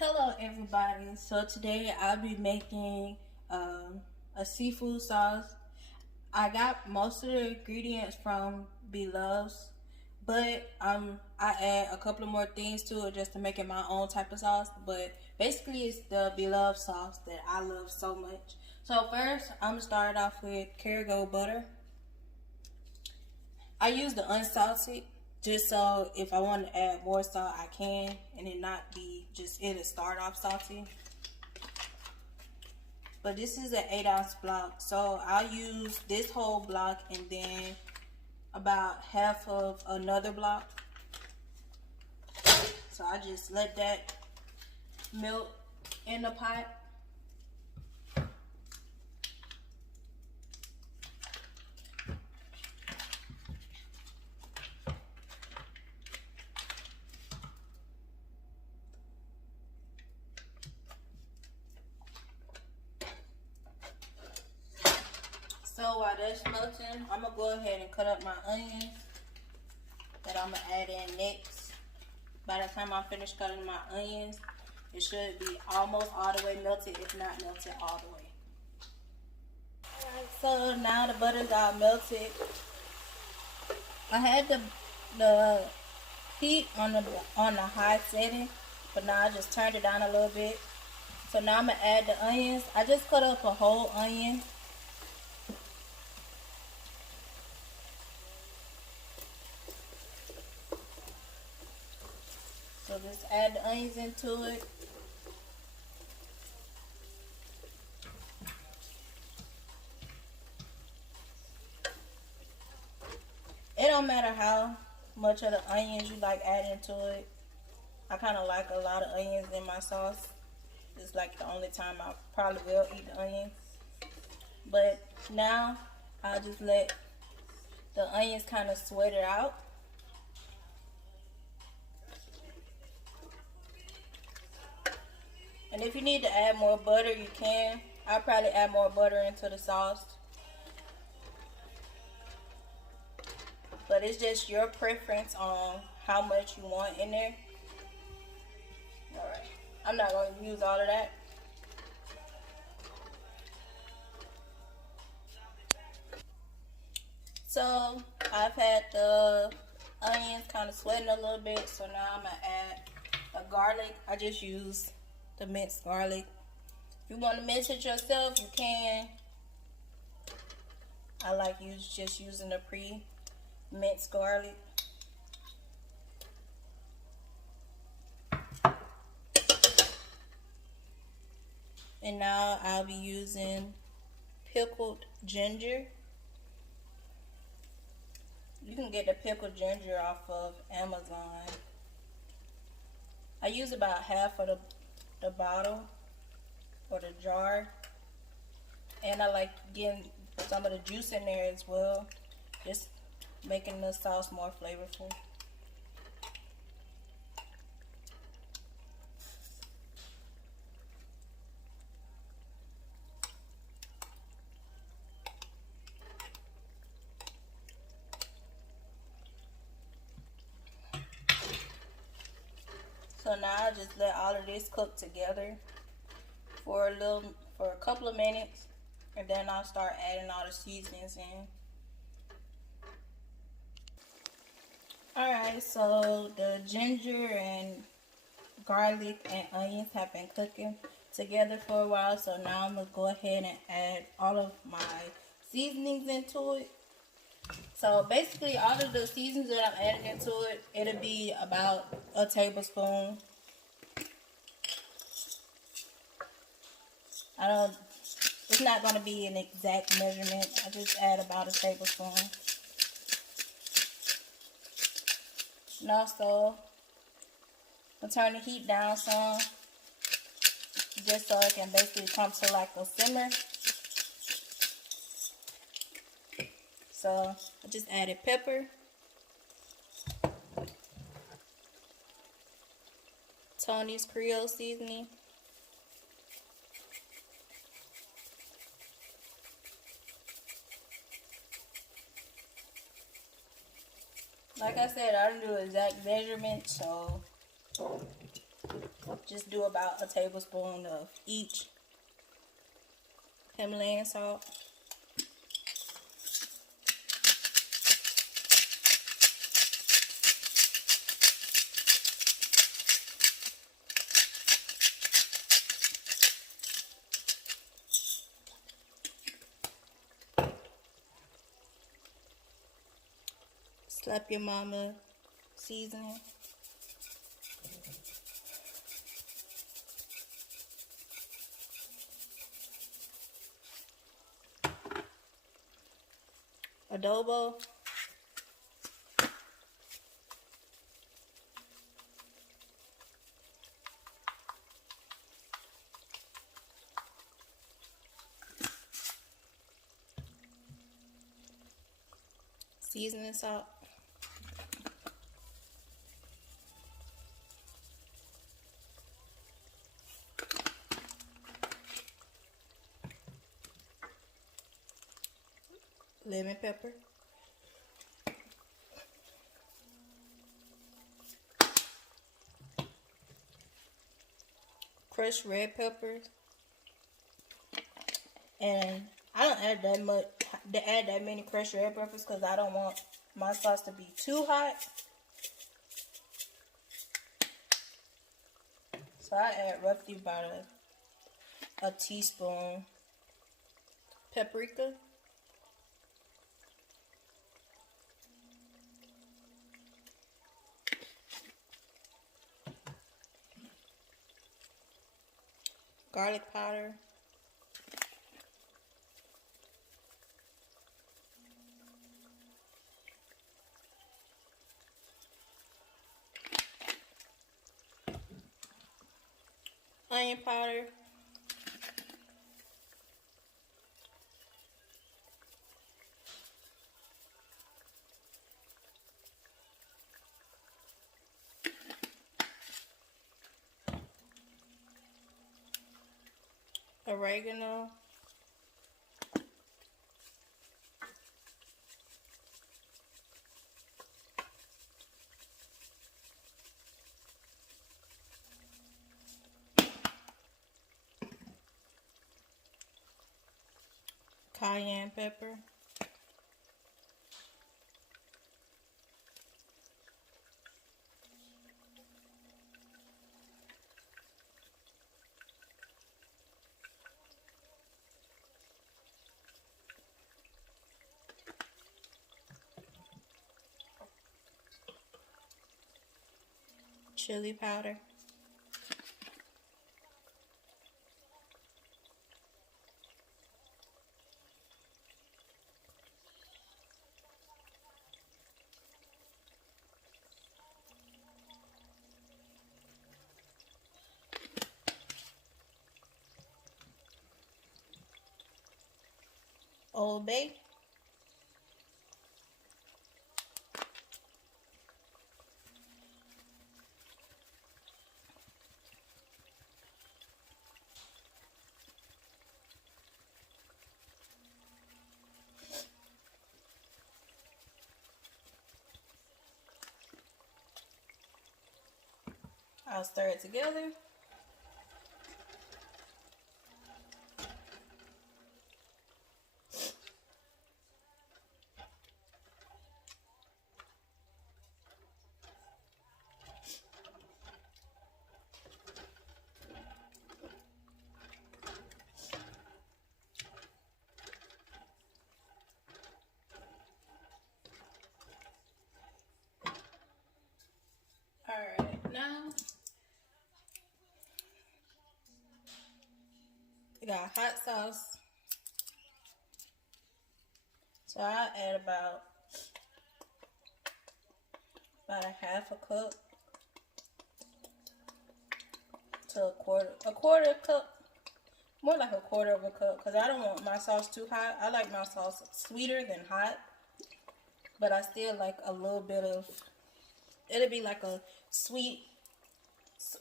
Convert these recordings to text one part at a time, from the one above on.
Hello everybody, so today I'll be making a seafood sauce. I got most of the ingredients from Bloves, but I add a couple of more things to it just to make it my own type of sauce. But basically it's the Bloves sauce that I love so much. So first I'm gonna start off with Kerrygold butter. I use the unsalted just so if I want to add more salt I can, and it not be just it'll start off salty. But this is an 8-ounce block, so I'll use this whole block and then about half of another block. So I just let that melt in the pot. So while that's melting, I'm gonna go ahead and cut up my onions that I'm gonna add in next. By the time I finish cutting my onions, it should be almost all the way melted, if not melted all the way. Alright, so now the butter's all melted. I had the heat on the high setting, but now I just turned it down a little bit. So now I'm gonna add the onions. I just cut up a whole onion. So just add the onions into it. It don't matter how much of the onions you like adding to it. I kind of like a lot of onions in my sauce. It's like the only time I probably will eat the onions. But now I'll just let the onions kind of sweat it out. And if you need to add more butter, you can. I'll probably add more butter into the sauce. But it's just your preference on how much you want in there. Alright, I'm not going to use all of that. So I've had the onions kind of sweating a little bit, so now I'm going to add the garlic. I just use the minced garlic. If you want to mince it yourself, you can. I like just using the pre-minced garlic. And now I'll be using pickled ginger. You can get the pickled ginger off of Amazon. I use about half of the bottle or the jar, and I like getting some of the juice in there as well, just making the sauce more flavorful. So now I just let all of this cook together for a couple of minutes, and then I'll start adding all the seasonings in. Alright, so the ginger and garlic and onions have been cooking together for a while, so now I'm going to go ahead and add all of my seasonings into it. So basically all of the seasonings that I'm adding into it, it'll be about a tablespoon. It's not going to be an exact measurement. I just add about a tablespoon. And also, I'll turn the heat down some, just so it can basically come to like a simmer. So I just added pepper, Tony's Creole seasoning, like I said, I didn't do exact measurement, so just do about a tablespoon of each Himalayan salt. Slap your mama seasoning. Adobo. Seasoning salt. Lemon pepper. Crushed red peppers. And I don't add that many crushed red peppers because I don't want my sauce to be too hot. So I add roughly about a teaspoon paprika. Garlic powder. Onion powder. Oregano. Cayenne pepper. Chili powder. Old Bay. I'll stir it together. Alright, now we got hot sauce. So I'll add about a half a cup to a quarter cup, more like a quarter of a cup, because I don't want my sauce too hot. I like my sauce sweeter than hot, but I still like a little bit of, it'll be like a sweet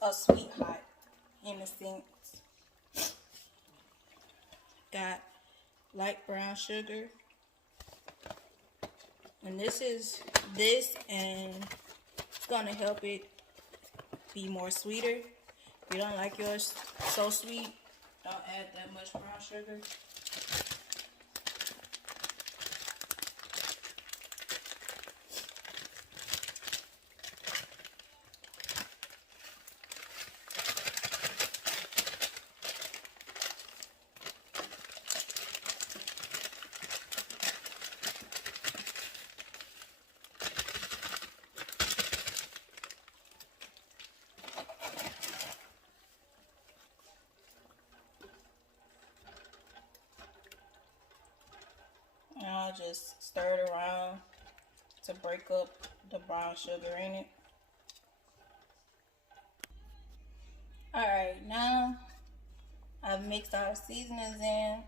hot in a sense. Got light brown sugar. And this and it's gonna help it be more sweeter. If you don't like yours so sweet, don't add that much brown sugar. And I'll just stir it around to break up the brown sugar in it. Alright, now I've mixed our seasonings in,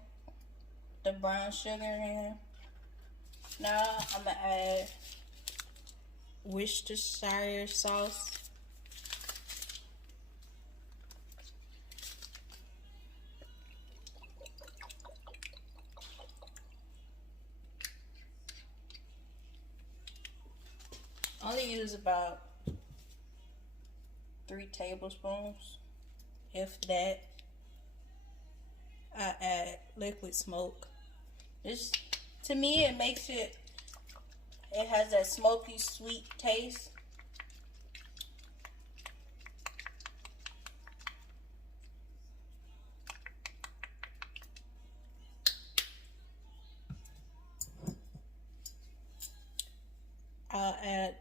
the brown sugar in. Now I'm gonna add Worcestershire sauce. I only use about 3 tablespoons, if that. I add liquid smoke. This, to me, it makes it has that smoky sweet taste. I'll add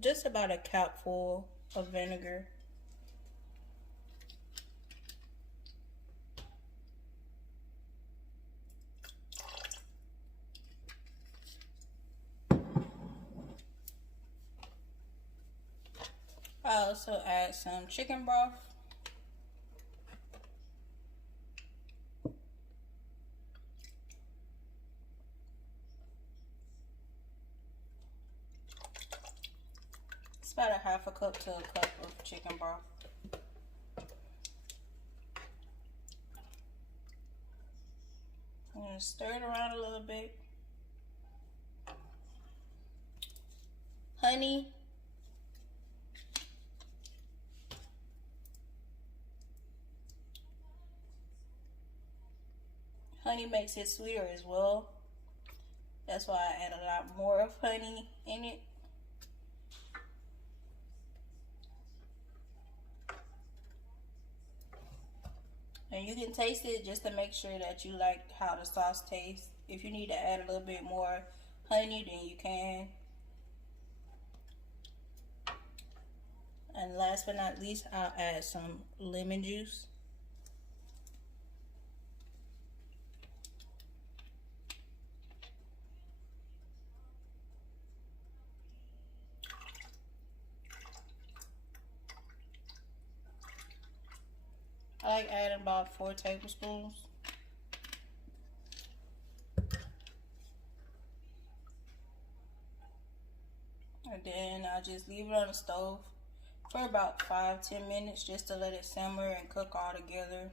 just about a cupful of vinegar. I'll also add some chicken broth. It's about a half a cup to a cup of chicken broth. I'm gonna stir it around a little bit. Honey. Honey makes it sweeter as well. That's why I add a lot more of honey in it. And you can taste it just to make sure that you like how the sauce tastes. If you need to add a little bit more honey, then you can. And last but not least, I'll add some lemon juice. I like adding about 4 tablespoons. And then I'll just leave it on the stove for about 5-10 minutes just to let it simmer and cook all together.